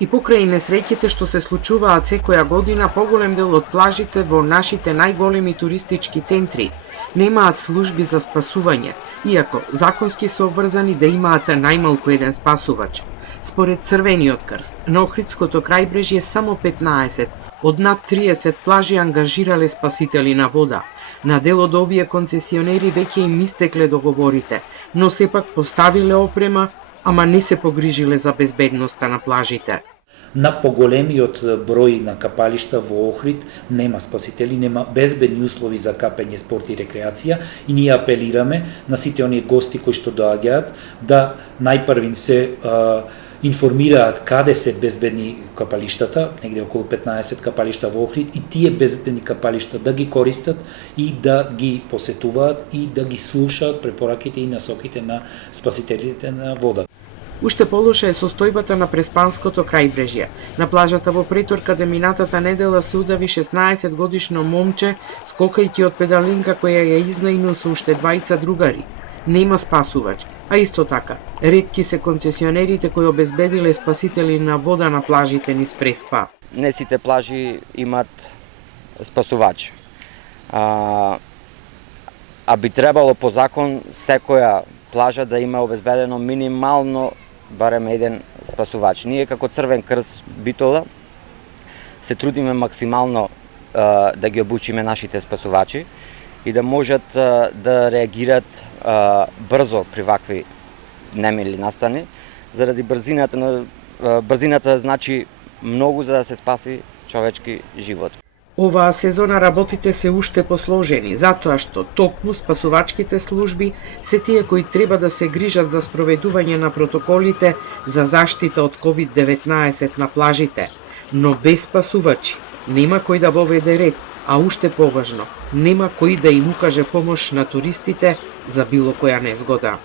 И покрај несреќите што се случуваат секоја година, поголем дел од плажите во нашите најголеми туристички центри немаат служби за спасување, иако законски се обврзани да имаат најмалку еден спасувач. Според Црвениот крст, на Охридското крајбрежје само 15 од над 30 плажи ангажирале спасители на вода. На дел од овие концесионери веќе им истекле договорите, но сепак поставиле опрема, ама не се погрижиле за безбедноста на плажите. На поголемиот број на капалишта во Охрид нема спасители, нема безбедни услови за капење, спорт и рекреација и ние апелираме на сите оние гости кои што доаѓаат да најпрвин се информираат каде се безбедни капалиштата, негде околу 15 капалишта во Охрид, и тие безбедни капалишта да ги користат и да ги посетуваат и да ги слушаат препораките и насоките на спасителите на вода. Уште полоша е состојбата на Преспанското крајбрежје. На плажата во Преторка минатата недела се удави 16 годишно момче скокајќи од педалинка која ја изнајмил со уште двајца другари. Нема спасувач, а исто така, ретки се концесионерите кои обезбедиле спасители на вода на плажите низ Преспа. Не сите плажи имат спасувач. А би требало по закон секоја плажа да има обезбедено минимално барем еден спасувач. Ние како Црвен крст Битола се трудиме максимално да ги обучиме нашите спасувачи и да можат да реагират брзо при вакви немили настани, заради брзината значи многу за да се спаси човечки живот. Оваа сезона работите се уште посложени, затоа што токму спасувачките служби се тие кои треба да се грижат за спроведување на протоколите за заштита од COVID-19 на плажите, но без спасувачи нема кој да воведе ред, а уште поважно, нема кој да им укаже помош на туристите за било која незгода.